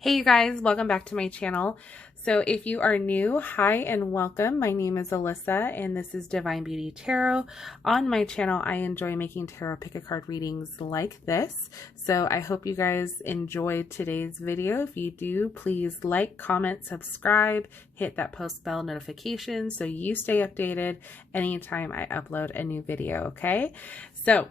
Hey you guys, welcome back to my channel. So if you are new, hi and welcome. My name is Alyssa and this is Divine Beauty Tarot. On my channel, I enjoy making tarot pick-a-card readings like this. So I hope you guys enjoyed today's video. If you do, please like, comment, subscribe, hit that post bell notification so you stay updated anytime I upload a new video, okay? So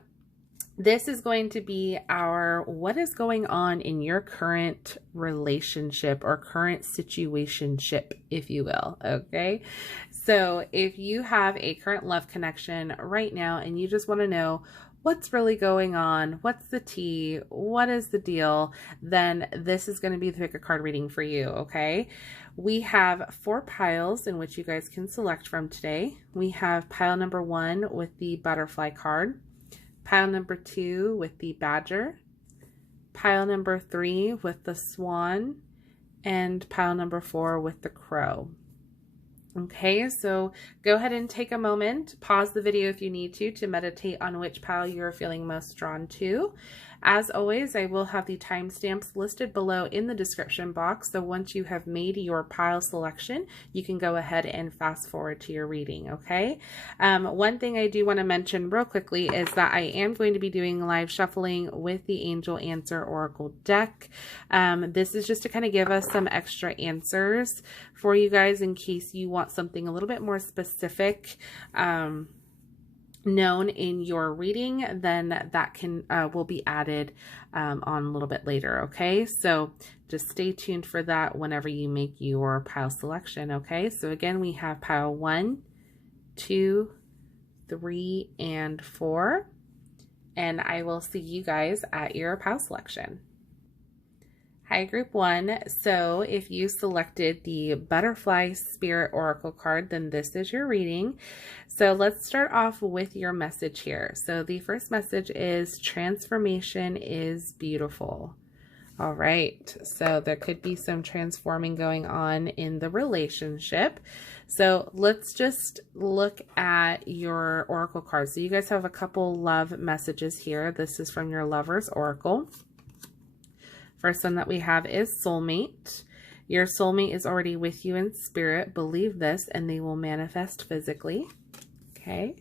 this is going to be our what is going on in your current relationship or current situationship, if you will, okay? So if you have a current love connection right now and you just want to know what's really going on, what's the tea, what is the deal, then this is going to be the pick a card reading for you, okay? We have 4 piles in which you guys can select from today. We have pile number 1 with the butterfly card, pile number 2 with the badger, pile number 3 with the swan, and pile number 4 with the crow. Okay, so go ahead and take a moment, pause the video if you need to meditate on which pile you're feeling most drawn to. As always, I will have the timestamps listed below in the description box, so once you have made your pile selection, you can go ahead and fast forward to your reading, okay? One thing I do want to mention real quickly is that I am going to be doing live shuffling with the Angel Answer Oracle deck. This is just to kind of give us some extra answers for you guys in case you want something a little bit more specific known in your reading, then that can will be added on a little bit later, okay? So just stay tuned for that whenever you make your pile selection, okay? So again, we have pile 1, 2, 3, and 4, and I will see you guys at your pile selection. Hi, group 1. So if you selected the Butterfly Spirit Oracle card, then this is your reading. So let's start off with your message here. So the first message is transformation is beautiful. All right, so there could be some transforming going on in the relationship. So let's just look at your Oracle cards. So you guys have a couple love messages here. This is from your Lover's Oracle. First one that we have is soulmate. Your soulmate is already with you in spirit. Believe this and they will manifest physically. Okay.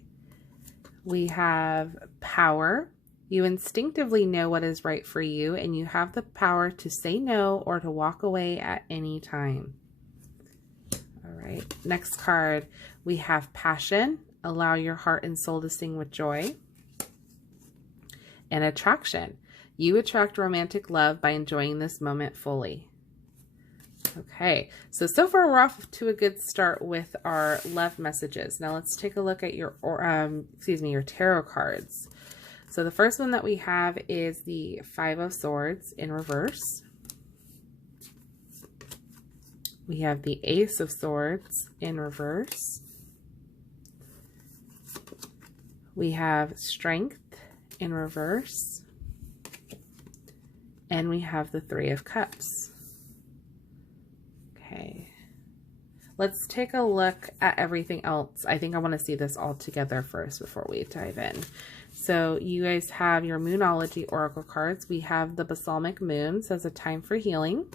We have power. You instinctively know what is right for you and you have the power to say no or to walk away at any time. All right. Next card, we have passion. Allow your heart and soul to sing with joy. And attraction. You attract romantic love by enjoying this moment fully. Okay, so far we're off to a good start with our love messages. Now let's take a look at your your tarot cards. So the first one that we have is the 5 of Swords in reverse. We have the Ace of Swords in reverse. We have Strength in reverse. And we have the 3 of Cups. Okay. Let's take a look at everything else. I think I want to see this all together first before we dive in. So you guys have your Moonology Oracle cards. We have the Balsamic Moon, says a time for healing.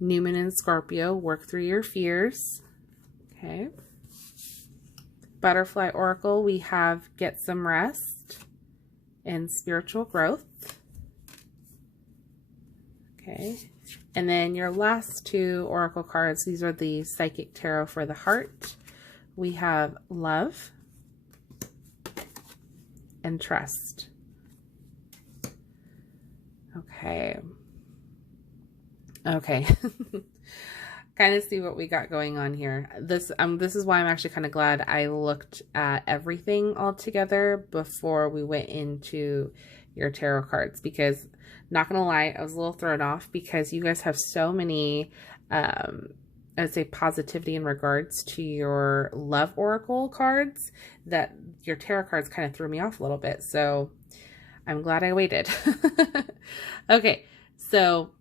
New Moon in Scorpio, work through your fears. Okay. Butterfly Oracle, we have get some rest and spiritual growth. Okay, and then your last 2 Oracle cards, these are the Psychic Tarot for the heart. We have love and trust. Okay. Okay. Kind of see what we got going on here. This is why I'm actually kind of glad I looked at everything all together before we went into your tarot cards, because not gonna lie, I was a little thrown off because you guys have so many I'd say positivity in regards to your love oracle cards that your tarot cards kind of threw me off a little bit. So I'm glad I waited. Okay, so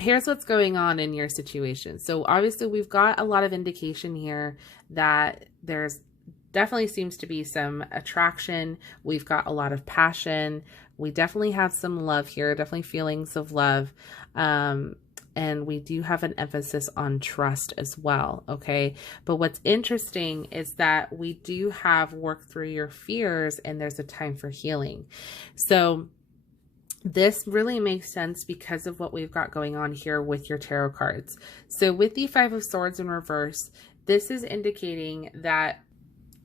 here's what's going on in your situation. So obviously we've got a lot of indication here that there's definitely seems to be some attraction. We've got a lot of passion We definitely have some love here, definitely feelings of love. And we do have an emphasis on trust as well, okay? But what's interesting is that we do have work through your fears, and there's a time for healing. So this really makes sense because of what we've got going on here with your tarot cards. So with the Five of Swords in reverse, this is indicating that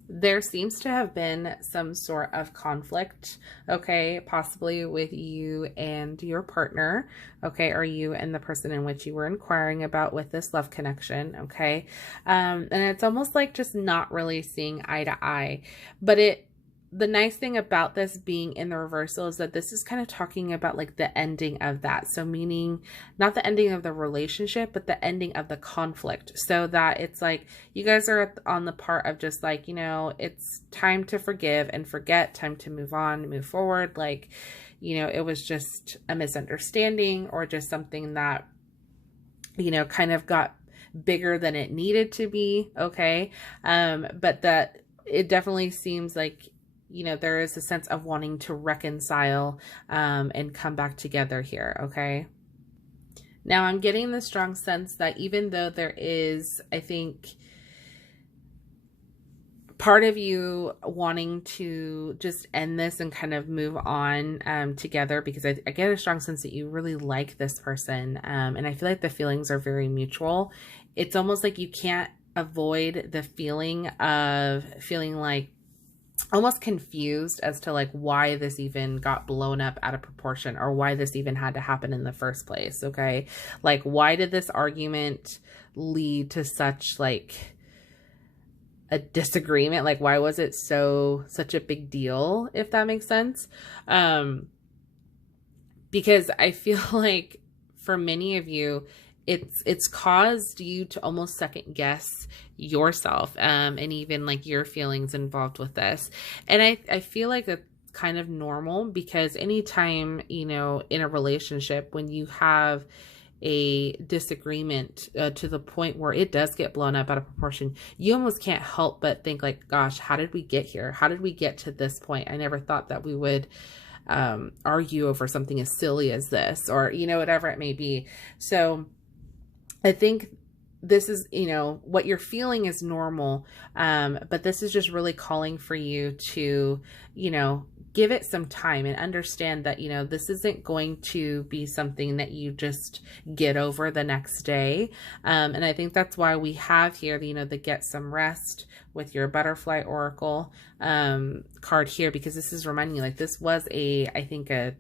there seems to have been some sort of conflict, okay, possibly with you and your partner, okay, or you and the person in which you were inquiring about with this love connection, okay, and it's almost like just not really seeing eye to eye. But the nice thing about this being in the reversal is that this is kind of talking about like the ending of that. So meaning not the ending of the relationship, but the ending of the conflict. So that it's like you guys are on the part of just like, you know, it's time to forgive and forget, time to move on, move forward. Like, you know, it was just a misunderstanding or just something that, you know, kind of got bigger than it needed to be. Okay. But that it definitely seems like, you know, there is a sense of wanting to reconcile and come back together here, okay? Now, I'm getting the strong sense that even though there is, I think, part of you wanting to just end this and kind of move on together, because I get a strong sense that you really like this person, and I feel like the feelings are very mutual. It's almost like you can't avoid the feeling of feeling like almost confused as to like why this even got blown up out of proportion or why this even had to happen in the first place, okay? Like, why did this argument lead to such like a disagreement? Like, why was it such a big deal, if that makes sense? Because I feel like for many of you, it's caused you to almost second guess yourself and even like your feelings involved with this. And I feel like it's kind of normal, because anytime, you know, in a relationship, when you have a disagreement to the point where it does get blown up out of proportion, you almost can't help but think like, gosh, how did we get here? How did we get to this point? I never thought that we would argue over something as silly as this, or, you know, whatever it may be. So I think this is, you know, what you're feeling is normal, but this is just really calling for you to, you know, give it some time and understand that, you know, this isn't going to be something that you just get over the next day. And I think that's why we have here, you know, the get some rest with your butterfly oracle card here, because this is reminding you like this was I think a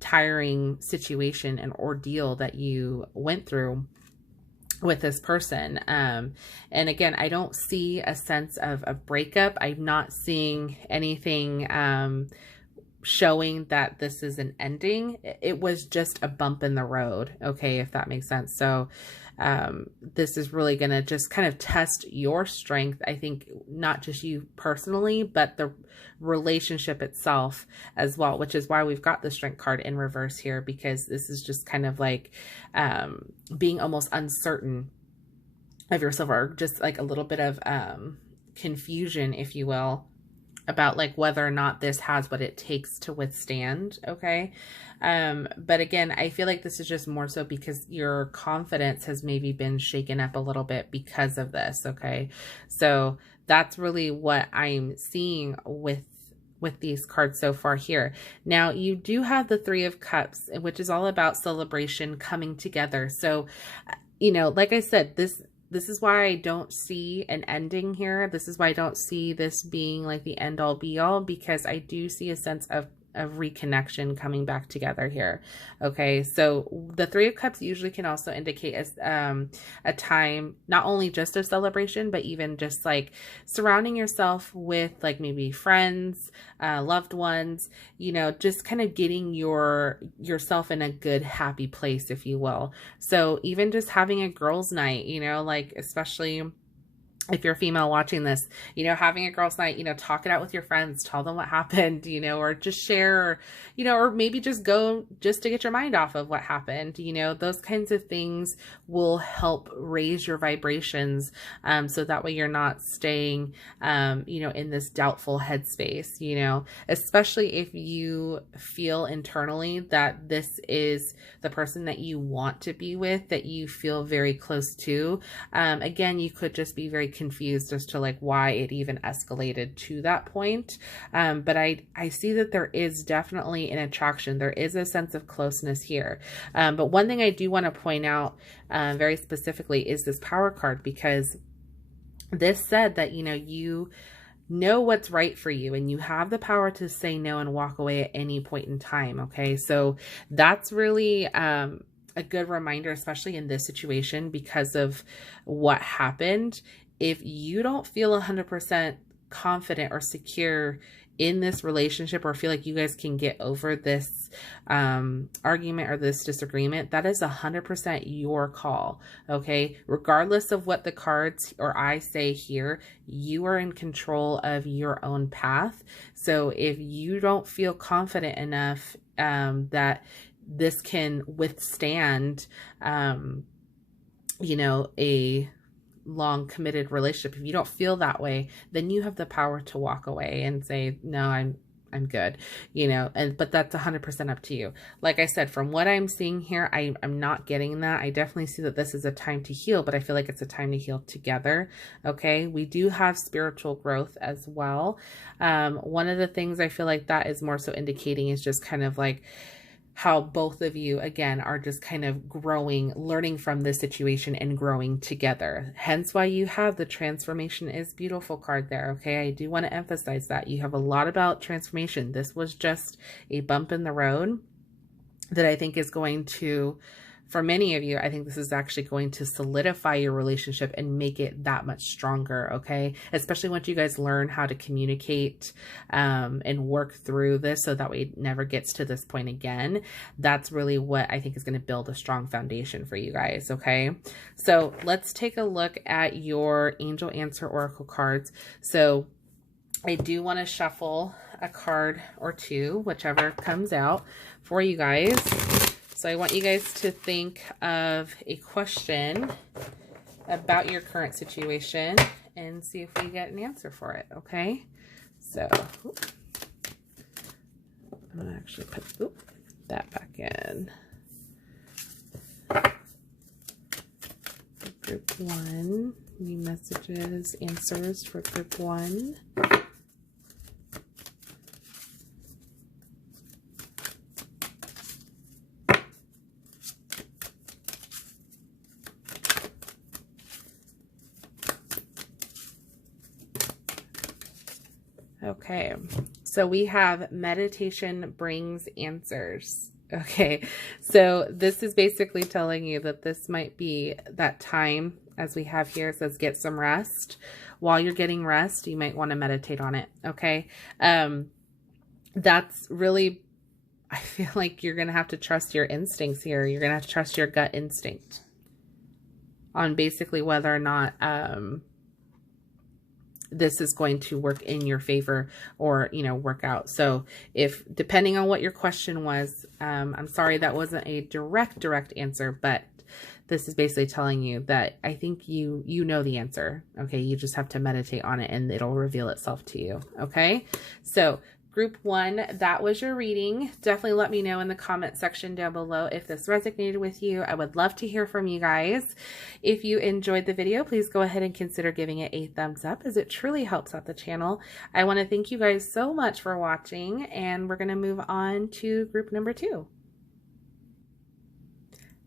tiring situation and ordeal that you went through with this person. And again, I don't see a sense of a breakup. I'm not seeing anything showing that this is an ending. It was just a bump in the road, okay, if that makes sense. So this is really going to just kind of test your strength, I think, not just you personally, but the relationship itself as well, which is why we've got the strength card in reverse here, because this is just kind of like being almost uncertain of yourself, or just like a little bit of confusion, if you will, about like whether or not this has what it takes to withstand, okay? But again, I feel like this is just more so because your confidence has maybe been shaken up a little bit because of this, okay? So that's really what I'm seeing with these cards so far here. Now, you do have the Three of Cups, which is all about celebration, coming together. So, you know, like I said, this is why I don't see an ending here. This is why I don't see this being like the end all be all, because I do see a sense of reconnection coming back together here. Okay, so the Three of Cups usually can also indicate as a time not only just of celebration, but even just like surrounding yourself with like maybe friends, loved ones, you know, just kind of getting yourself in a good happy place, if you will. So even just having a girls' night, you know, like especially if you're female watching this, you know, having a girls' night, you know, talk it out with your friends, tell them what happened, you know, or just share, or, you know, or maybe just go just to get your mind off of what happened. You know, those kinds of things will help raise your vibrations. So that way you're not staying, you know, in this doubtful headspace, you know, especially if you feel internally that this is the person that you want to be with, that you feel very close to. Again, you could just be very confused as to like why it even escalated to that point. But I see that there is definitely an attraction. There is a sense of closeness here. But one thing I do want to point out very specifically is this power card, because this said that, you know what's right for you, and you have the power to say no and walk away at any point in time. Okay. So that's really, a good reminder, especially in this situation, because of what happened. If you don't feel 100% confident or secure in this relationship, or feel like you guys can get over this argument or this disagreement, that is 100% your call. Okay. Regardless of what the cards or I say here, you are in control of your own path. So if you don't feel confident enough that this can withstand, you know, a long committed relationship, if you don't feel that way, then you have the power to walk away and say, no, I'm good, you know, but that's 100% up to you. Like I said, from what I'm seeing here, I'm not getting that. I definitely see that this is a time to heal, but I feel like it's a time to heal together. Okay. We do have spiritual growth as well. One of the things I feel like that is more so indicating is just kind of like how both of you, again, are just kind of growing, learning from this situation and growing together. Hence why you have the transformation is beautiful card there. Okay. I do want to emphasize that you have a lot about transformation. This was just a bump in the road that I think is going to, for many of you, I think this is actually going to solidify your relationship and make it that much stronger, okay? Especially once you guys learn how to communicate and work through this, so that way it never gets to this point again. That's really what I think is going to build a strong foundation for you guys, okay? So let's take a look at your Angel Answer Oracle cards. So I do want to shuffle a card or two, whichever comes out for you guys. So I want you guys to think of a question about your current situation and see if we get an answer for it, okay? So I'm going to actually put that back in. Group 1, new messages, answers for group 1. Okay, so we have meditation brings answers. Okay, so this is basically telling you that this might be that time, as we have here, it says get some rest. While you're getting rest, you might want to meditate on it, okay? That's really, I feel like you're going to have to trust your instincts here. You're going to have to trust your gut instinct on basically whether or not this is going to work in your favor or, you know, work out. So if, depending on what your question was, I'm sorry that wasn't a direct answer, but this is basically telling you that I think you know the answer. Okay. You just have to meditate on it and it'll reveal itself to you. Okay. So group 1, that was your reading. Definitely let me know in the comment section down below if this resonated with you. I would love to hear from you guys. If you enjoyed the video, please go ahead and consider giving it a thumbs up, as it truly helps out the channel. I want to thank you guys so much for watching, and we're going to move on to group number 2.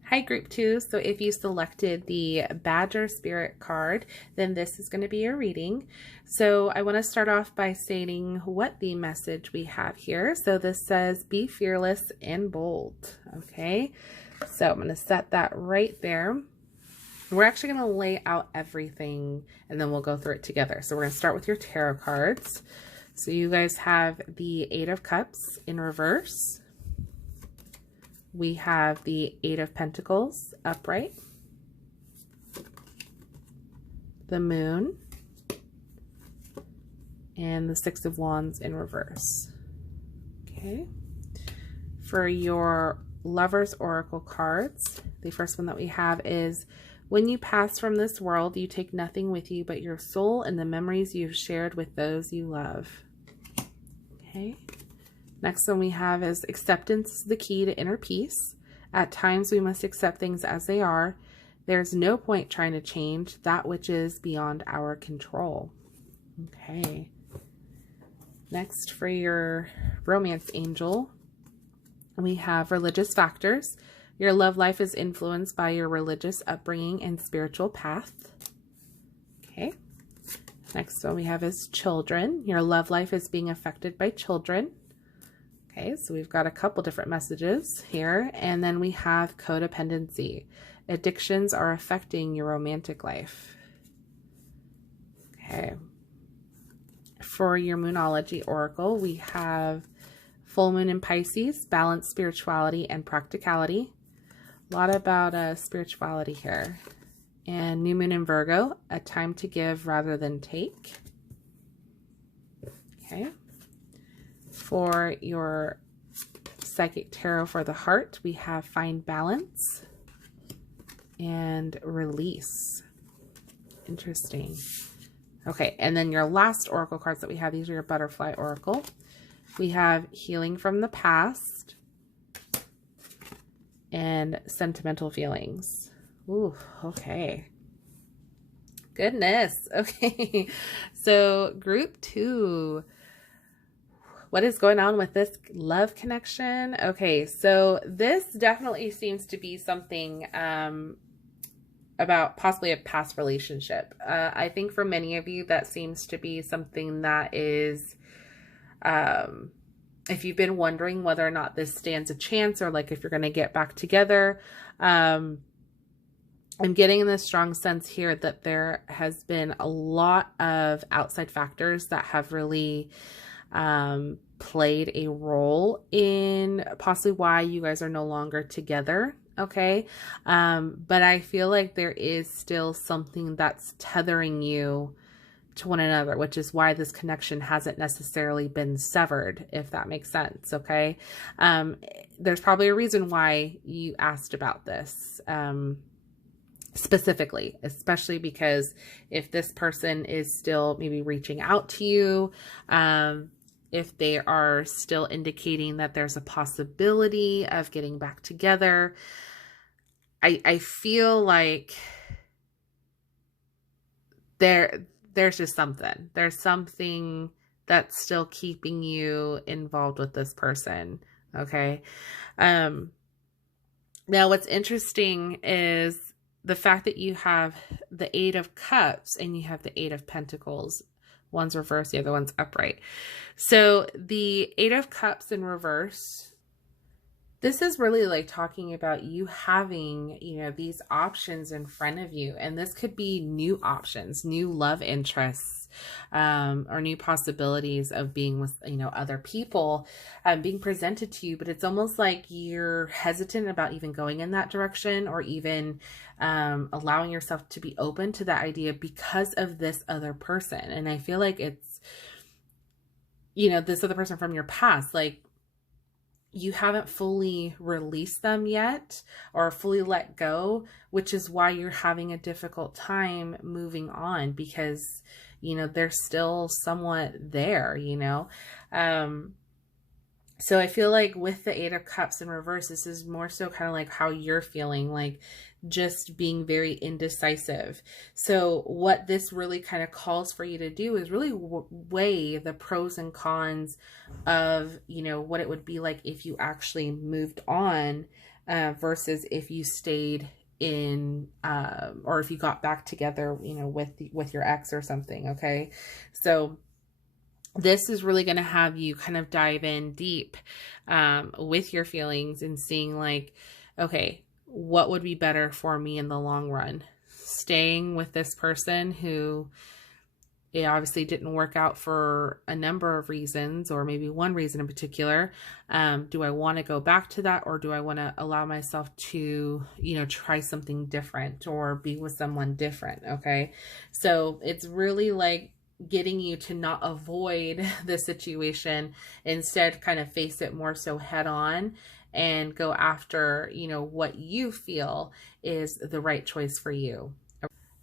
Hi, group 2. So if you selected the Badger Spirit card, then this is going to be your reading. So I want to start off by stating what the message we have here. So this says, be fearless and bold. Okay. So I'm going to set that right there. We're actually going to lay out everything and then we'll go through it together. So we're going to start with your tarot cards. So you guys have the 8 of Cups in reverse. We have the 8 of Pentacles upright, the Moon, and the Six of Wands in reverse. Okay. For your Lover's Oracle cards, the first one that we have is, when you pass from this world, you take nothing with you but your soul and the memories you've shared with those you love. Okay. Next one we have is, acceptance is the key to inner peace. At times we must accept things as they are. There's no point trying to change that which is beyond our control. Okay. Next, for your romance angel, we have religious factors. Your love life is influenced by your religious upbringing and spiritual path. Okay. Next one we have is children. Your love life is being affected by children. Okay, so we've got a couple different messages here. And then we have codependency. Addictions are affecting your romantic life. Okay. For your Moonology Oracle, we have full moon in Pisces, balanced spirituality and practicality. A lot about spirituality here. And new moon in Virgo, a time to give rather than take. Okay. For your Psychic Tarot for the heart, we have find balance and release. Interesting. Okay, and then your last oracle cards that we have, these are your Butterfly Oracle. We have healing from the past and sentimental feelings. Ooh, okay. Goodness. Okay, so group 2. What is going on with this love connection? Okay, so this definitely seems to be something about possibly a past relationship. I think for many of you, that seems to be something that is, if you've been wondering whether or not this stands a chance, or like if you're going to get back together, I'm getting this strong sense here that there has been a lot of outside factors that have really played a role in possibly why you guys are no longer together. Okay. But I feel like there is still something that's tethering you to one another, which is why this connection hasn't necessarily been severed, if that makes sense. Okay. There's probably a reason why you asked about this, specifically, especially because if this person is still maybe reaching out to you, if they are still indicating that there's a possibility of getting back together, I feel like there's just something. There's something that's still keeping you involved with this person. Okay. Now what's interesting is the fact that you have the Eight of Cups and you have the Eight of Pentacles. One's reversed, the other one's upright. So the Eight of Cups in reverse, this is really like talking about you having, you know, these options in front of you. And this could be new options, new love interests, or new possibilities of being with, you know, other people being presented to you. But it's almost like you're hesitant about even going in that direction, or even allowing yourself to be open to that idea because of this other person. And I feel like it's, you know, this other person from your past, like you haven't fully released them yet or fully let go, which is why you're having a difficult time moving on, because, you know, they're still somewhat there, you know? So I feel like with the Eight of Cups in reverse, this is more so kind of like how you're feeling, like just being very indecisive. So what this really kind of calls for you to do is really weigh the pros and cons of, you know, what it would be like if you actually moved on versus if you stayed in, or if you got back together, you know, with your ex or something. Okay. So this is really going to have you kind of dive in deep with your feelings and seeing like, okay, what would be better for me in the long run? Staying with this person who it obviously didn't work out for a number of reasons, or maybe one reason in particular. Do I want to go back to that, or do I want to allow myself to, you know, try something different or be with someone different? Okay. So it's really like getting you to not avoid the situation, instead kind of face it more so head on and go after, you know, what you feel is the right choice for you.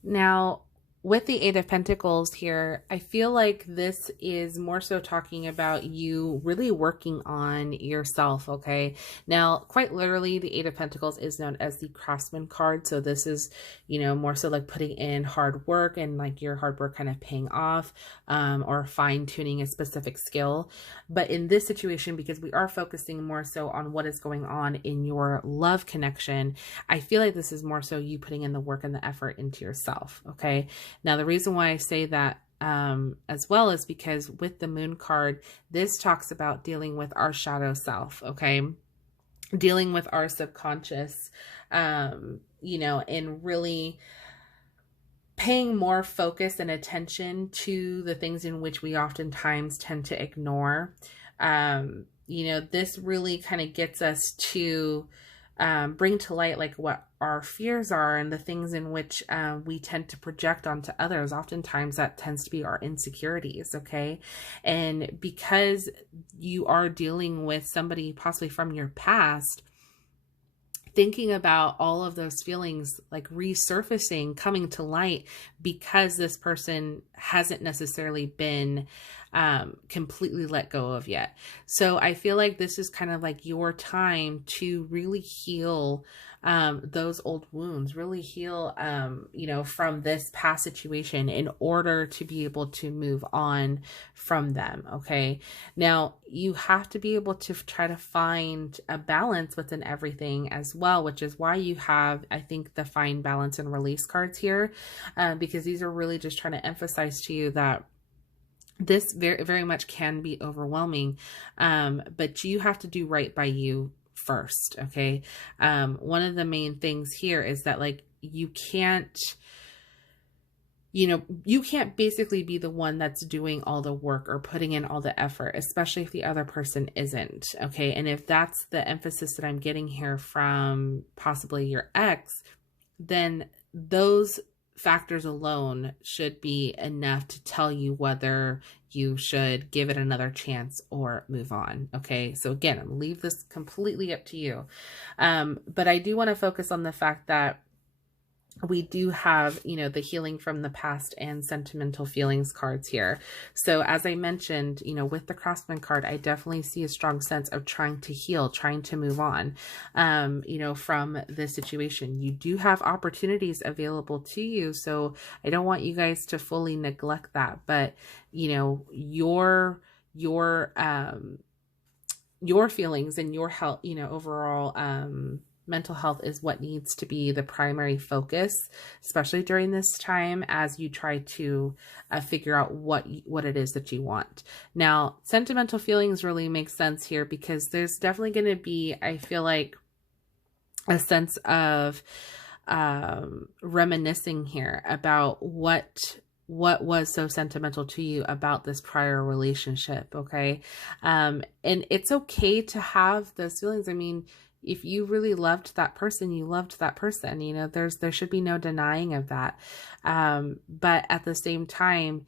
Now, with the Eight of Pentacles here, I feel like this is more so talking about you really working on yourself, okay? Now, quite literally, the Eight of Pentacles is known as the Craftsman card. So this is, you know, more so like putting in hard work and like your hard work kind of paying off, or fine-tuning a specific skill. But in this situation, because we are focusing more so on what is going on in your love connection, I feel like this is more so you putting in the work and the effort into yourself, okay? Now, the reason why I say that as well is because with the Moon card, this talks about dealing with our shadow self, okay? Dealing with our subconscious, you know, and really paying more focus and attention to the things in which we oftentimes tend to ignore. You know, this really kind of gets us to bring to light like what our fears are and the things in which we tend to project onto others. Oftentimes that tends to be our insecurities, okay? And because you are dealing with somebody possibly from your past, thinking about all of those feelings like resurfacing, coming to light because this person hasn't necessarily been completely let go of yet. So I feel like this is kind of like your time to really heal those old wounds, really heal, you know, from this past situation in order to be able to move on from them. Okay. Now you have to be able to try to find a balance within everything as well, which is why you have, I think, the find balance and release cards here, because these are really just trying to emphasize to you that this very, very much can be overwhelming, but you have to do right by you first, okay? One of the main things here is that, like, you can't, you know, you can't basically be the one that's doing all the work or putting in all the effort, especially if the other person isn't, okay? And if that's the emphasis that I'm getting here from possibly your ex, then those factors alone should be enough to tell you whether you should give it another chance or move on. Okay. So again, I'm gonna leave this completely up to you. But I do want to focus on the fact that we do have, you know, the healing from the past and sentimental feelings cards here. So as I mentioned, you know, with the Craftsman card, I definitely see a strong sense of trying to heal, trying to move on, you know, from this situation. You do have opportunities available to you. So I don't want you guys to fully neglect that, but you know, your feelings and your health, you know, overall, mental health is what needs to be the primary focus, especially during this time as you try to figure out what it is that you want. Now, sentimental feelings really make sense here because there's definitely going to be, I feel like, a sense of reminiscing here about what was so sentimental to you about this prior relationship, okay? And it's okay to have those feelings. I mean, if you really loved that person, you loved that person, you know, there should be no denying of that. But at the same time,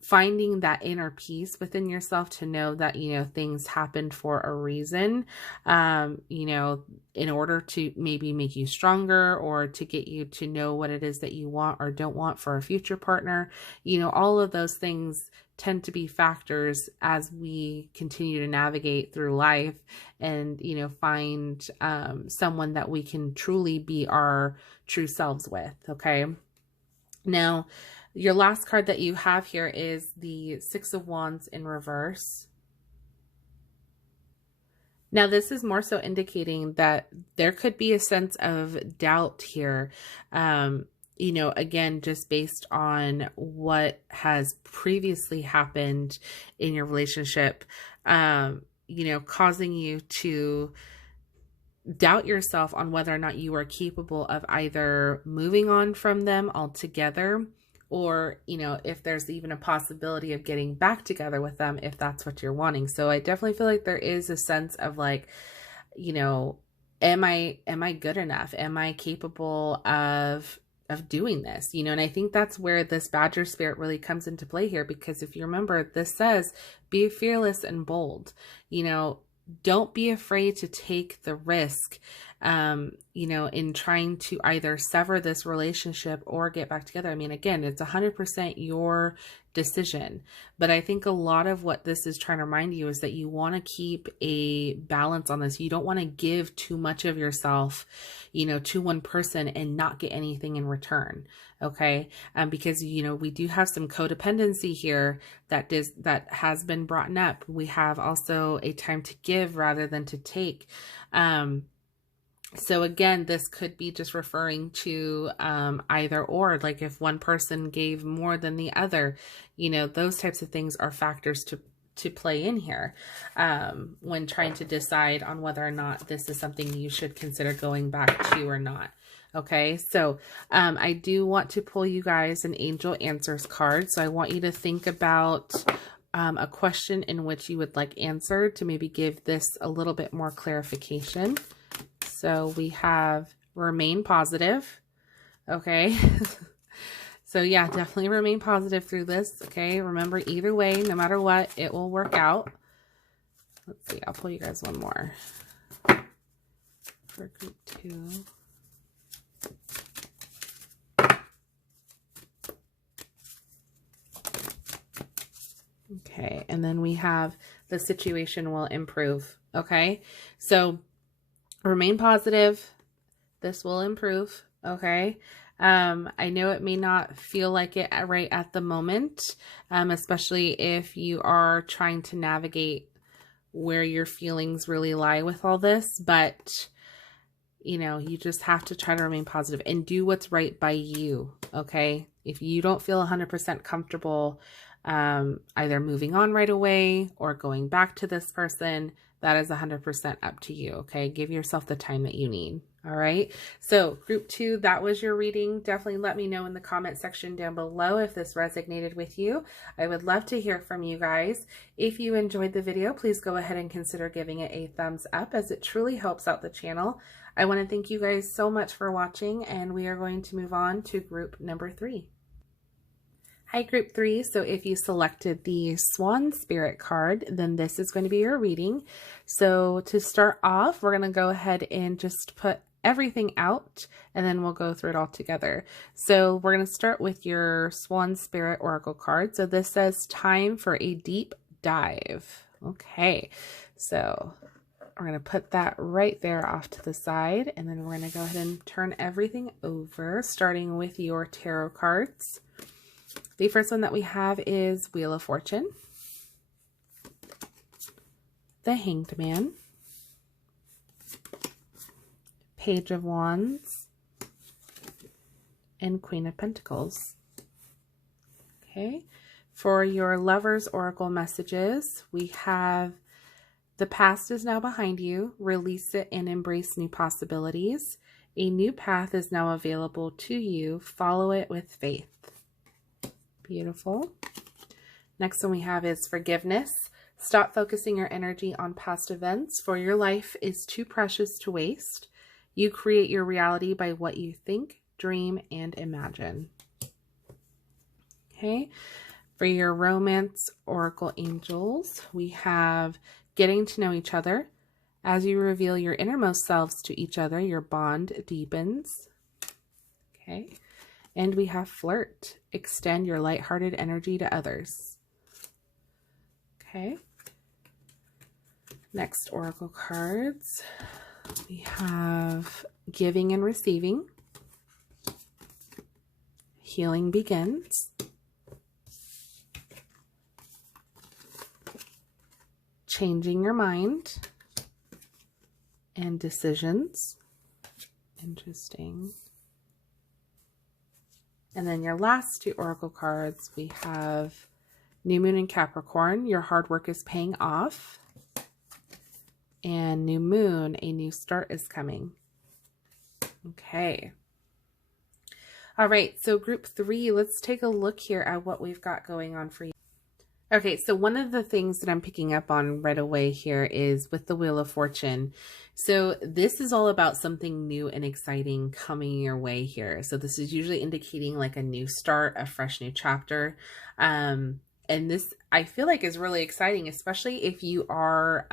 finding that inner peace within yourself to know that, you know, things happened for a reason, you know, in order to maybe make you stronger or to get you to know what it is that you want or don't want for a future partner. You know, all of those things tend to be factors as we continue to navigate through life and, you know, find someone that we can truly be our true selves with. Okay. Now, your last card that you have here is the Six of Wands in reverse. Now, this is more so indicating that there could be a sense of doubt here. You know, again, just based on what has previously happened in your relationship, you know, causing you to doubt yourself on whether or not you are capable of either moving on from them altogether, or, you know, if there's even a possibility of getting back together with them, if that's what you're wanting. So I definitely feel like there is a sense of like, you know, am I good enough? Am I capable of doing this, you know, and I think that's where this badger spirit really comes into play here, because if you remember, this says, be fearless and bold, you know, don't be afraid to take the risk, you know, in trying to either sever this relationship or get back together. I mean, again, it's 100% your decision, but I think a lot of what this is trying to remind you is that you want to keep a balance on this. You don't want to give too much of yourself, you know, to one person and not get anything in return. Okay. Because, you know, we do have some codependency here that has been brought up. We have also a time to give rather than to take. So again, this could be just referring to either or, like if one person gave more than the other, you know, those types of things are factors to play in here when trying to decide on whether or not this is something you should consider going back to or not. Okay, so I do want to pull you guys an Angel Answers card. So I want you to think about a question in which you would like answered to maybe give this a little bit more clarification. So we have remain positive. Okay. So yeah, definitely remain positive through this. Okay. Remember, either way, no matter what, it will work out. Let's see. I'll pull you guys one more for group 2. Okay. And then we have the situation will improve. Okay. So remain positive. This will improve. Okay. I know it may not feel like it right at the moment, especially if you are trying to navigate where your feelings really lie with all this, but you know, you just have to try to remain positive and do what's right by you. Okay. If you don't feel 100% comfortable, either moving on right away or going back to this person, that is 100% up to you. Okay. Give yourself the time that you need. All right. So group 2, that was your reading. Definitely let me know in the comment section down below if this resonated with you. I would love to hear from you guys. If you enjoyed the video, please go ahead and consider giving it a thumbs up, as it truly helps out the channel. I want to thank you guys so much for watching, and we are going to move on to group number 3. Hi, group 3. So if you selected the Swan Spirit card, then this is going to be your reading. So to start off, we're going to go ahead and just put everything out, and then we'll go through it all together. So we're going to start with your Swan Spirit Oracle card. So this says time for a deep dive. Okay. So we're going to put that right there off to the side, and then we're going to go ahead and turn everything over, starting with your tarot cards. The first one that we have is Wheel of Fortune, the Hanged Man, Page of Wands, and Queen of Pentacles. Okay. For your Lover's Oracle messages, we have the past is now behind you. Release it and embrace new possibilities. A new path is now available to you. Follow it with faith. Beautiful. Next one we have is forgiveness. Stop focusing your energy on past events, for your life is too precious to waste. You create your reality by what you think, dream, and imagine. Okay. For your romance oracle angels, we have getting to know each other. As you reveal your innermost selves to each other, your bond deepens. Okay. And we have flirt. Extend your lighthearted energy to others. Okay. Next oracle cards. We have giving and receiving. Healing begins. Changing your mind. And decisions. Interesting. And then your last 2 oracle cards, we have New Moon in Capricorn. Your hard work is paying off. And New Moon, a new start is coming. Okay. All right, so group 3, let's take a look here at what we've got going on for you. Okay, so one of the things that I'm picking up on right away here is with the Wheel of Fortune. So this is all about something new and exciting coming your way here. So this is usually indicating like a new start, a fresh new chapter. And this, I feel like, is really exciting, especially if you are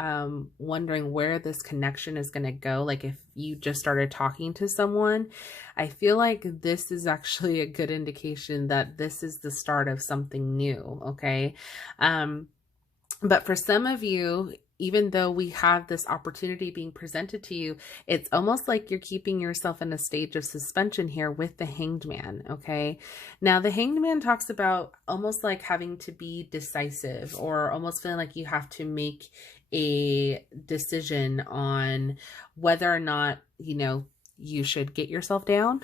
wondering where this connection is going to go. Like if you just started talking to someone, I feel like this is actually a good indication that this is the start of something new. Okay. But for some of you, even though we have this opportunity being presented to you, it's almost like you're keeping yourself in a stage of suspension here with the Hanged Man, okay? Now, the Hanged Man talks about almost like having to be decisive, or almost feeling like you have to make a decision on whether or not, you know, you should get yourself down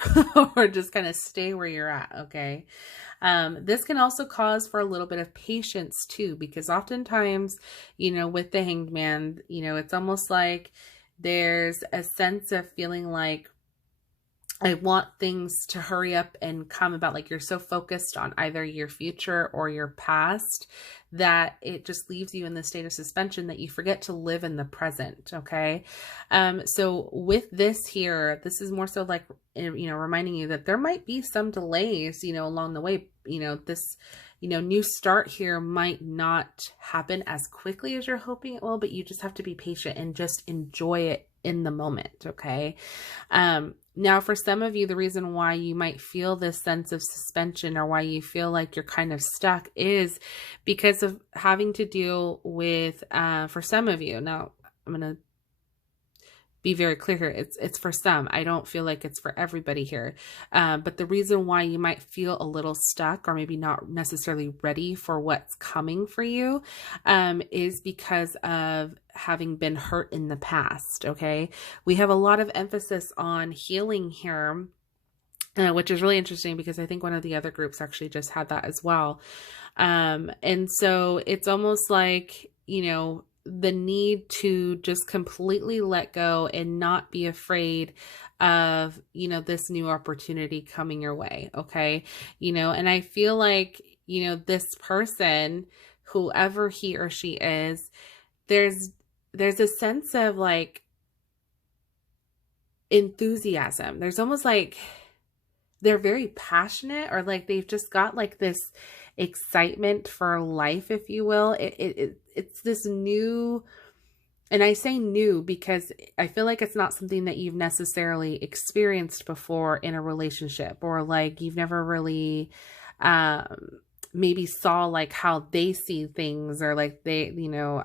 or just kind of stay where you're at, okay? This can also cause for a little bit of patience too, because oftentimes, you know, with the Hanged Man, you know, it's almost like there's a sense of feeling like I want things to hurry up and come about. Like you're so focused on either your future or your past that it just leaves you in the state of suspension that you forget to live in the present. Okay. So with this here, this is more so like, you know, reminding you that there might be some delays, you know, along the way. You know, this, you know, new start here might not happen as quickly as you're hoping it will, but you just have to be patient and just enjoy it in the moment. Okay. Now, for some of you, the reason why you might feel this sense of suspension or why you feel like you're kind of stuck is because of having to deal with, for some of you, now I'm going to be very clear here. It's for some. I don't feel like it's for everybody here. But the reason why you might feel a little stuck or maybe not necessarily ready for what's coming for you is because of having been hurt in the past. Okay. We have a lot of emphasis on healing here, which is really interesting because I think one of the other groups actually just had that as well. And so it's almost like, you know, the need to just completely let go and not be afraid of, you know, this new opportunity coming your way. Okay. You know, and I feel like, you know, this person, whoever he or she is, there's a sense of like enthusiasm. There's almost like they're very passionate, or like they've just got like this excitement for life, if you will. It's this new, and I say new because I feel like it's not something that you've necessarily experienced before in a relationship, or like you've never really maybe saw like how they see things, or like they, you know,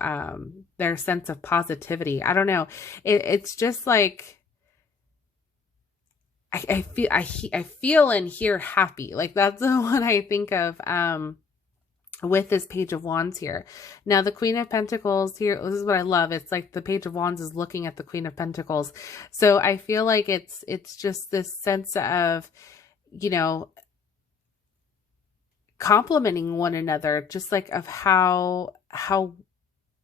their sense of positivity. I don't know. It's just like I feel and hear happy. Like that's the one I think of with this Page of Wands here. Now the Queen of Pentacles here, this is what I love. It's like the Page of Wands is looking at the Queen of Pentacles. So I feel like it's just this sense of, you know, complimenting one another, just like of how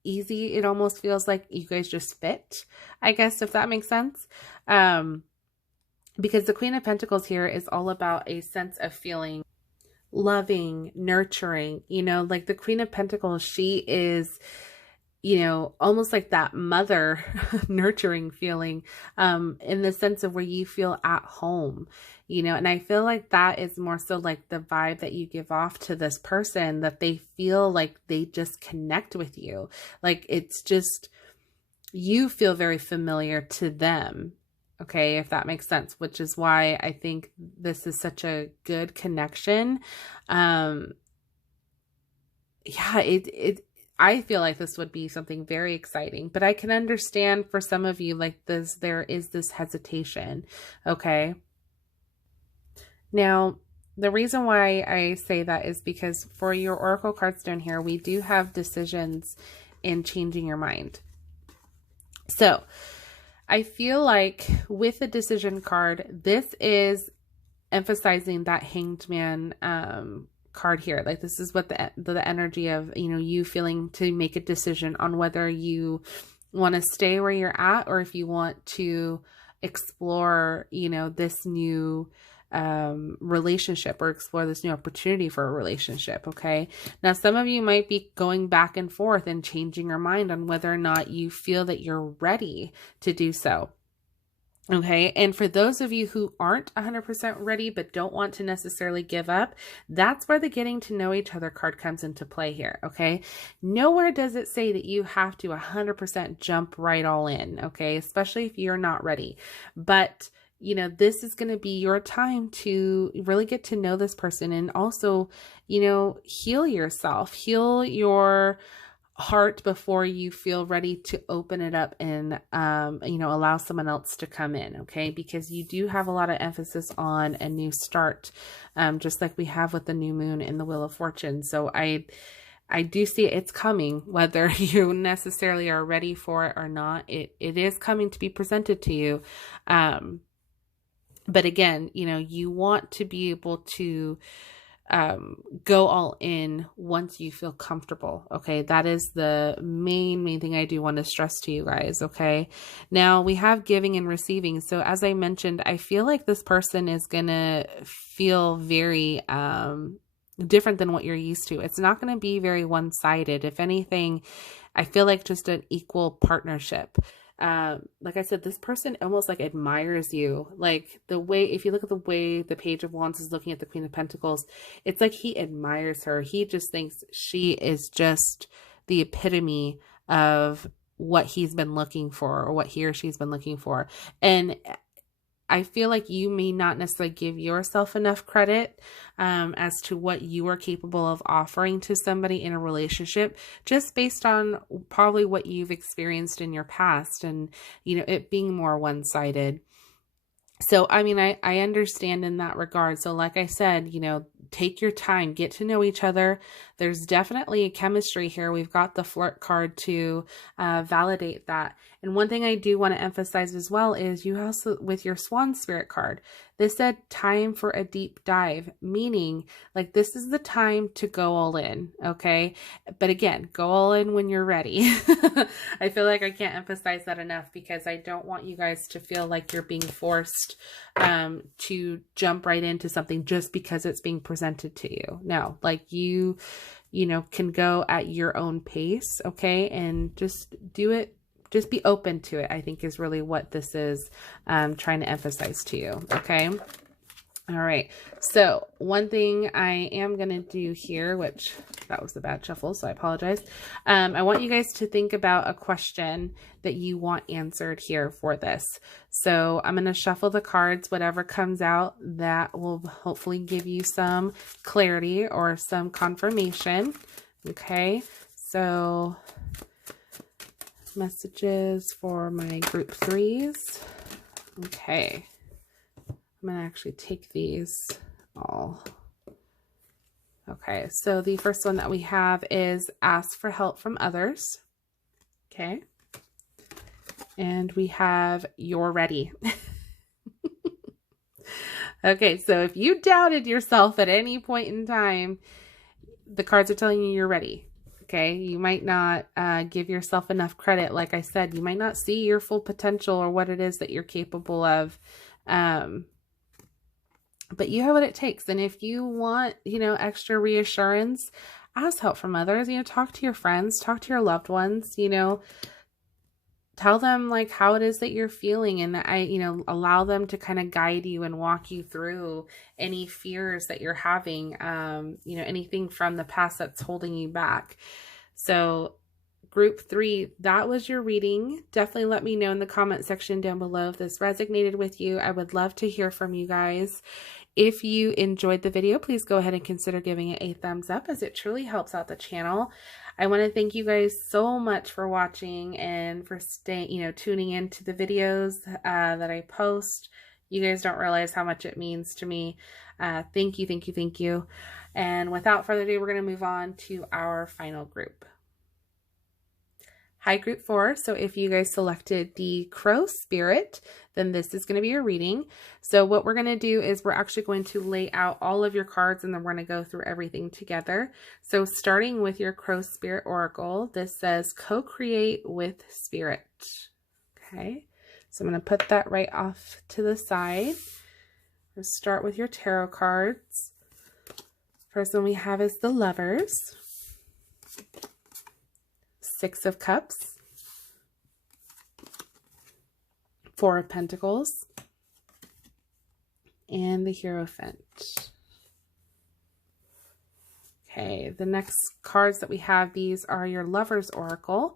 easy it almost feels like you guys just fit, I guess, if that makes sense. Because the Queen of Pentacles here is all about a sense of feeling loving, nurturing, you know, like the Queen of Pentacles, she is, you know, almost like that mother nurturing feeling, in the sense of where you feel at home, you know, and I feel like that is more so like the vibe that you give off to this person, that they feel like they just connect with you. Like it's just, you feel very familiar to them. Okay, if that makes sense, which is why I think this is such a good connection. Yeah, I feel like this would be something very exciting, but I can understand for some of you, like this, there is this hesitation. Okay. Now, the reason why I say that is because for your Oracle cards down here, we do have decisions in changing your mind. So I feel like with the decision card, this is emphasizing that Hanged Man card here. Like this is what the energy of, you know, you feeling to make a decision on whether you want to stay where you're at, or if you want to explore, you know, this new relationship or explore this new opportunity for a relationship. Okay. Now, some of you might be going back and forth and changing your mind on whether or not you feel that you're ready to do so. Okay. And for those of you who aren't 100% ready, but don't want to necessarily give up, that's where the getting to know each other card comes into play here. Okay. Nowhere does it say that you have to 100% jump right all in. Okay. Especially if you're not ready. But you know, this is going to be your time to really get to know this person and also, you know, heal yourself, heal your heart before you feel ready to open it up and, you know, allow someone else to come in. Okay. Because you do have a lot of emphasis on a new start, just like we have with the new moon and the Wheel of Fortune. So I do see it's coming, whether you necessarily are ready for it or not. It is coming to be presented to you. But again, you know, you want to be able to go all in once you feel comfortable. Okay. That is the main thing I do want to stress to you guys. Okay. Now we have giving and receiving. So as I mentioned, I feel like this person is going to feel very, different than what you're used to. It's not going to be very one-sided. If anything, I feel like just an equal partnership. Like I said, this person almost like admires you. Like the way, if you look at the way the Page of Wands is looking at the Queen of Pentacles, it's like he admires her. He just thinks she is just the epitome of what he's been looking for, or what he or she's been looking for. And I feel like you may not necessarily give yourself enough credit as to what you are capable of offering to somebody in a relationship, just based on probably what you've experienced in your past and, you know, it being more one-sided. So, I mean, I understand in that regard. So like I said, you know, take your time, get to know each other. There's definitely a chemistry here. We've got the flirt card to validate that. And one thing I do want to emphasize as well is you also, with your Swan Spirit card, this said time for a deep dive, meaning like this is the time to go all in. Okay. But again, go all in when you're ready. I feel like I can't emphasize that enough because I don't want you guys to feel like you're being forced to jump right into something just because it's being presented to you. No, like you know, can go at your own pace. Okay. And just do it. Just be open to it, I think is really what this is trying to emphasize to you. Okay. All right. So one thing I am going to do here, which that was a bad shuffle, so I apologize. I want you guys to think about a question that you want answered here for this. So I'm going to shuffle the cards. Whatever comes out, that will hopefully give you some clarity or some confirmation. Okay. So messages for my group threes. Okay. I'm going to actually take these all. Okay. So the first one that we have is ask for help from others. Okay. And we have you're ready. Okay. So if you doubted yourself at any point in time, the cards are telling you you're ready. Okay, you might not give yourself enough credit. Like I said, you might not see your full potential or what it is that you're capable of. But you have what it takes. And if you want, you know, extra reassurance, ask help from others. You know, talk to your friends, talk to your loved ones, you know, tell them like how it is that you're feeling, and you know, allow them to kind of guide you and walk you through any fears that you're having, you know, anything from the past that's holding you back. So group 3, that was your reading. Definitely let me know in the comment section down below if this resonated with you. I would love to hear from you guys. If you enjoyed the video, please go ahead and consider giving it a thumbs up, as it truly helps out the channel. I want to thank you guys so much for watching and for staying, you know, tuning into the videos that I post. You guys don't realize how much it means to me. Thank you, thank you, thank you. And without further ado, we're going to move on to our final group. Hi, group 4. So if you guys selected the Crow Spirit, then this is going to be your reading. So what we're going to do is we're actually going to lay out all of your cards, and then we're going to go through everything together. So starting with your Crow Spirit Oracle, this says co-create with spirit. Okay. So I'm going to put that right off to the side. Let's start with your tarot cards. First one we have is the Lovers, Six of Cups, Four of Pentacles, and the Hierophant. Okay, the next cards that we have, these are your Lover's Oracle.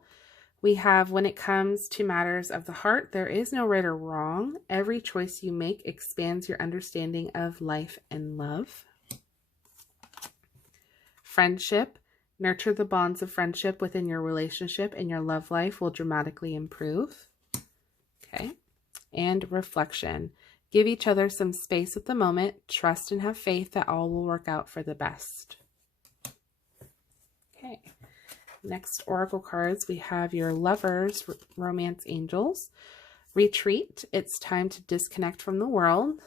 We have, when it comes to matters of the heart, there is no right or wrong. Every choice you make expands your understanding of life and love. Friendship, nurture the bonds of friendship within your relationship and your love life will dramatically improve. Okay, and reflection. Give each other some space at the moment. Trust and have faith that all will work out for the best. Okay. Next oracle cards, we have your Lovers, Romance Angels. Retreat. It's time to disconnect from the world.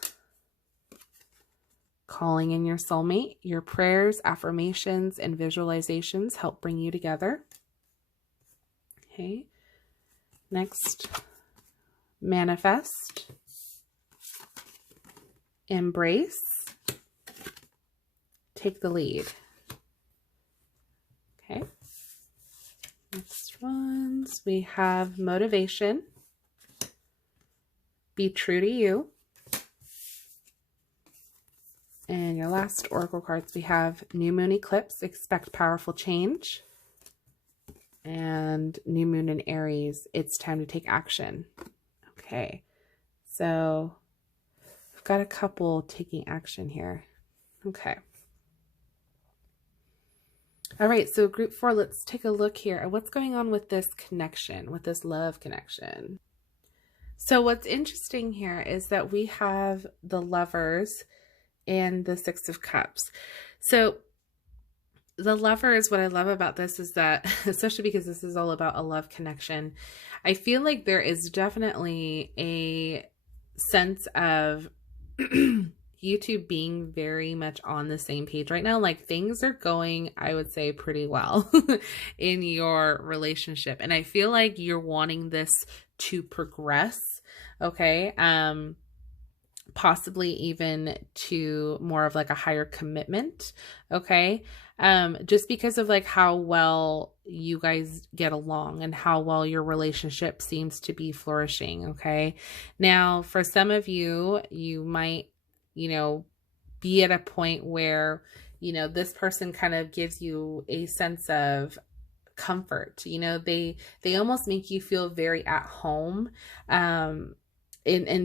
Calling in your soulmate. Your prayers, affirmations, and visualizations help bring you together. Okay. Next, Manifest. Embrace. Take the lead. Okay. Next ones, we have Motivation. Be true to you. And your last oracle cards, we have New Moon Eclipse. Expect powerful change. And New Moon in Aries. It's time to take action. Okay. So I've got a couple taking action here. Okay. All right, so group 4, let's take a look here at what's going on with this connection, with this love connection. So what's interesting here is that we have the Lovers and the Six of Cups. So the Lovers, what I love about this is that, especially because this is all about a love connection, I feel like there is definitely a sense of you two being very much on the same page right now. Like things are going, I would say, pretty well in your relationship. And I feel like you're wanting this to progress. Okay. Possibly even to more of like a higher commitment. Okay. Just because of like how well you guys get along and how well your relationship seems to be flourishing. Okay. Now, for some of you, you might, be at a point where, this person kind of gives you a sense of comfort. They almost make you feel very at home. And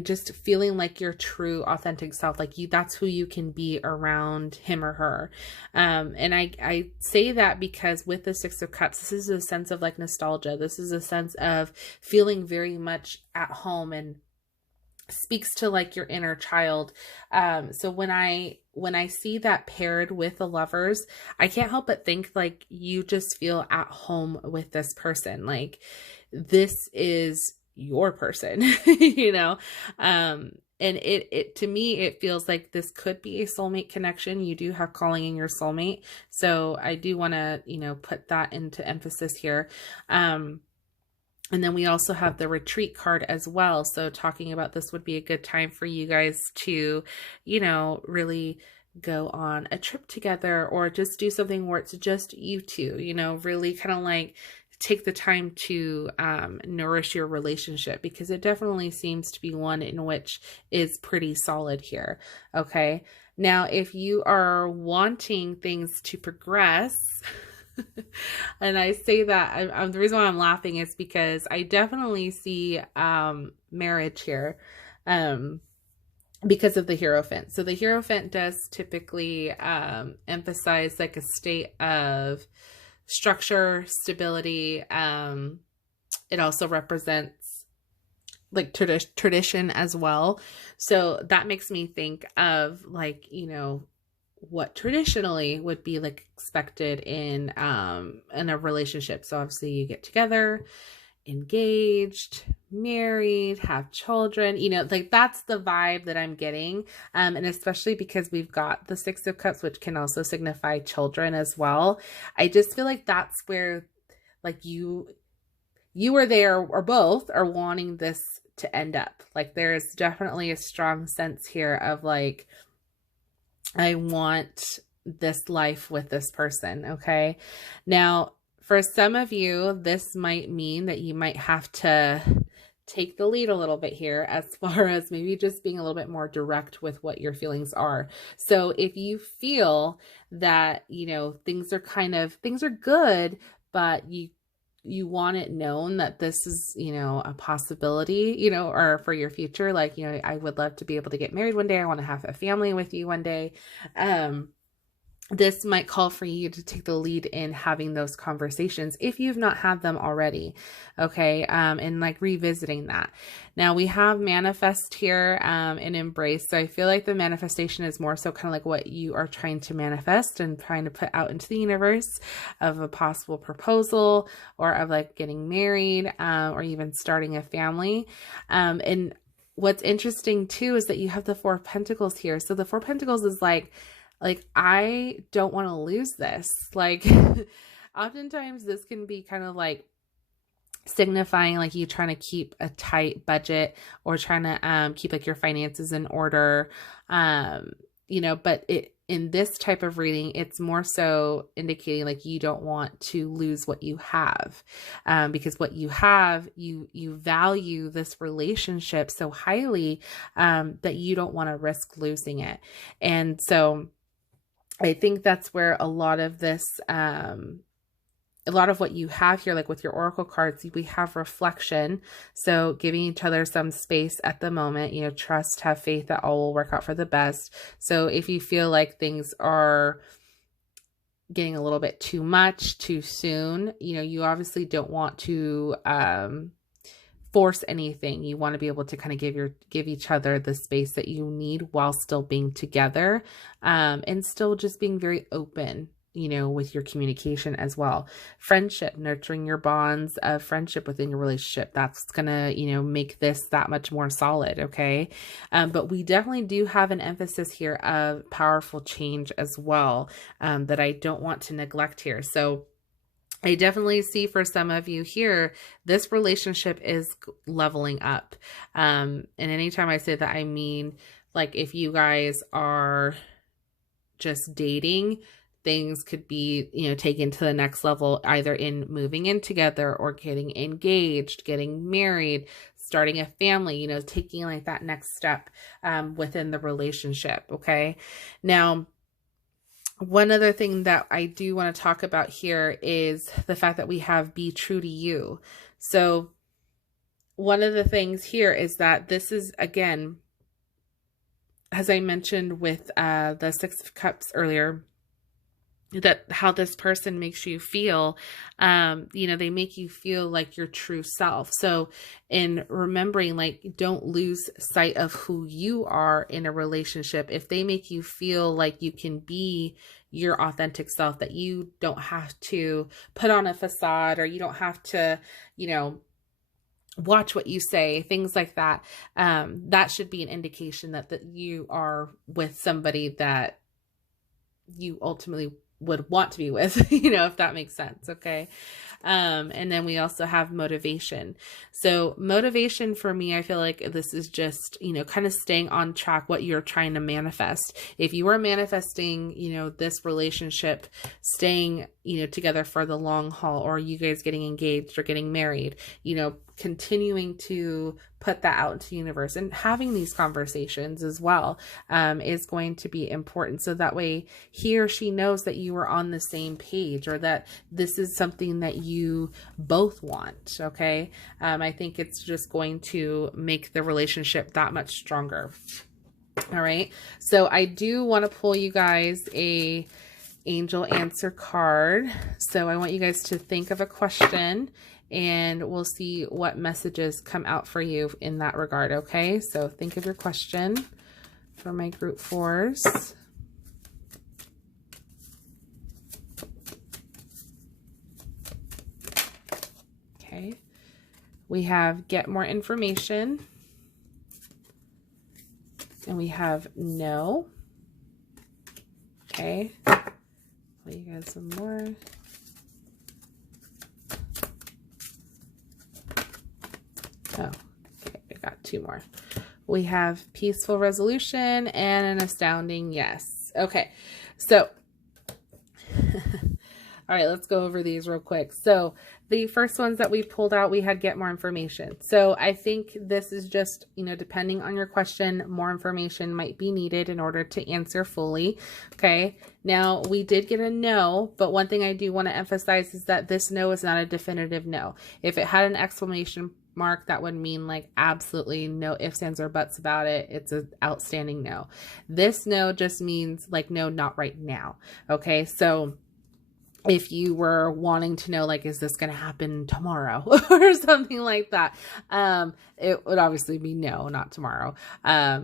just feeling like your true authentic self, like that's who you can be around him or her. And I say that because with the Six of Cups, this is a sense of like nostalgia. This is a sense of feeling very much at home and speaks to like your inner child. So when I see that paired with the Lovers, I can't help but think like you just feel at home with this person. Like this is your person, and it to me, it feels like this could be a soulmate connection. You do have calling in your soulmate. So I do want to, put that into emphasis here. And then we also have the Retreat card as well. So talking about this would be a good time for you guys to, really go on a trip together or just do something where it's just you two, really kind of like take the time to nourish your relationship, because it definitely seems to be one in which is pretty solid here. Okay. Now, if you are wanting things to progress, and I say that, the reason why I'm laughing is because I definitely see marriage here because of the Hierophant. So the Hierophant does typically emphasize like a state of structure, stability. It also represents like tradition as well. So that makes me think of like, what traditionally would be like expected in a relationship. So obviously you get together, engaged, married, have children, like that's the vibe that I'm getting. And especially because we've got the Six of Cups, which can also signify children as well. I just feel like that's where like you or they or both are wanting this to end up. Like there's definitely a strong sense here of like, I want this life with this person. Okay. Now, for some of you, this might mean that you might have to take the lead a little bit here as far as maybe just being a little bit more direct with what your feelings are. So if you feel that, you know, things are good, but you want it known that this is, you know, a possibility, you know, or for your future, like, you know, I would love to be able to get married one day. I want to have a family with you one day. This might call for you to take the lead in having those conversations if you've not had them already. Okay. And like revisiting that. Now we have manifest here, and embrace. So I feel like the manifestation is more so kind of like what you are trying to manifest and trying to put out into the universe of a possible proposal or of like getting married, or even starting a family. And what's interesting too, is that you have the Four of Pentacles here. So the Four of Pentacles is like, I don't want to lose this. Like, oftentimes this can be kind of like signifying like you trying to keep a tight budget or trying to keep like your finances in order. You know, but in this type of reading, it's more so indicating like you don't want to lose what you have, because what you have, you value this relationship so highly, that you don't want to risk losing it. And so I think that's where a lot of this, a lot of what you have here, like with your oracle cards, we have reflection. So giving each other some space at the moment, you know, trust, have faith that all will work out for the best. So if you feel like things are getting a little bit too much too soon, you know, you obviously don't want to, force anything. You want to be able to kind of give each other the space that you need while still being together, and still just being very open, you know, with your communication as well. Friendship, nurturing your bonds of friendship within your relationship. That's gonna, you know, make this that much more solid. Okay. But we definitely do have an emphasis here of powerful change as well, that I don't want to neglect here. So I definitely see for some of you here, this relationship is leveling up. And anytime I say that, I mean, like if you guys are just dating, things could be, you know, taken to the next level, either in moving in together or getting engaged, getting married, starting a family, you know, taking like that next step, within the relationship. Okay. Now, one other thing that I do want to talk about here is the fact that we have be true to you. So one of the things here is that this is, again, as I mentioned with the Six of Cups earlier, that how this person makes you feel, you know, they make you feel like your true self. So in remembering, like, don't lose sight of who you are in a relationship. If they make you feel like you can be your authentic self, that you don't have to put on a facade, or you don't have to, you know, watch what you say, things like that, that should be an indication that you are with somebody that you ultimately would want to be with, you know, if that makes sense. Okay. And then we also have motivation. So motivation for me, I feel like this is just, you know, kind of staying on track, what you're trying to manifest. If you are manifesting, you know, this relationship staying, you know, together for the long haul, or you guys getting engaged or getting married, you know, continuing to put that out into the universe and having these conversations as well, is going to be important. So that way he or she knows that you are on the same page, or that this is something that you both want. Okay. I think it's just going to make the relationship that much stronger. All right. So I do want to pull you guys a angel answer card. So I want you guys to think of a question, and we'll see what messages come out for you in that regard. Okay, so think of your question for my group fours. Okay, we have get more information, and we have no. Okay, pull you guys some more. Oh, okay, I got two more. We have peaceful resolution and an astounding yes. Okay, so all right, let's go over these real quick. So the first ones that we pulled out, we had get more information. So I think this is just, you know, depending on your question, more information might be needed in order to answer fully. Okay. Now we did get a no, but one thing I do want to emphasize is that this no is not a definitive no. If it had an exclamation mark, that would mean like absolutely no ifs, ands, or buts about it. It's an outstanding no. This no just means like no, not right now. Okay. So if you were wanting to know, like, is this going to happen tomorrow or something like that, it would obviously be no, not tomorrow,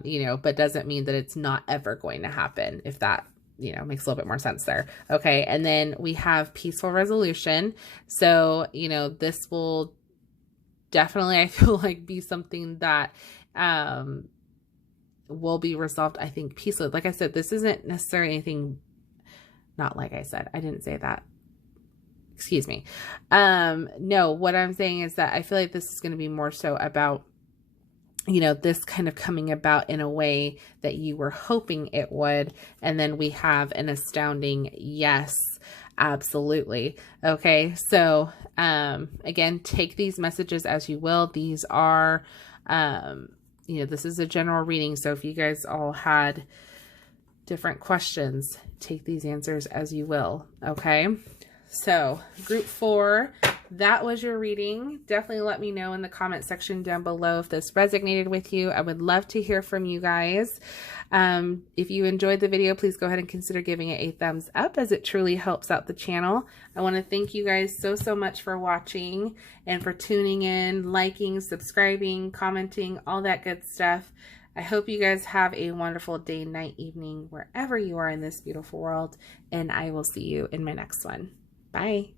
you know, but doesn't mean that it's not ever going to happen, if that, you know, makes a little bit more sense there. Okay. And then we have peaceful resolution. So, you know, this will definitely, I feel like, be something that, will be resolved, I think, peacefully. Like I said, this isn't necessarily anything. Not like I said, I didn't say that. Excuse me. No, what I'm saying is that I feel like this is going to be more so about, you know, this kind of coming about in a way that you were hoping it would. And then we have an astounding yes, absolutely. Okay. So, again, take these messages as you will. These are, you know, this is a general reading. So if you guys all had different questions, take these answers as you will. Okay. So group 4, that was your reading. Definitely let me know in the comment section down below if this resonated with you. I would love to hear from you guys. If you enjoyed the video, please go ahead and consider giving it a thumbs up, as it truly helps out the channel. I want to thank you guys so much for watching and for tuning in, liking, subscribing, commenting, all that good stuff. I hope you guys have a wonderful day, night, evening, wherever you are in this beautiful world, and I will see you in my next one. Bye.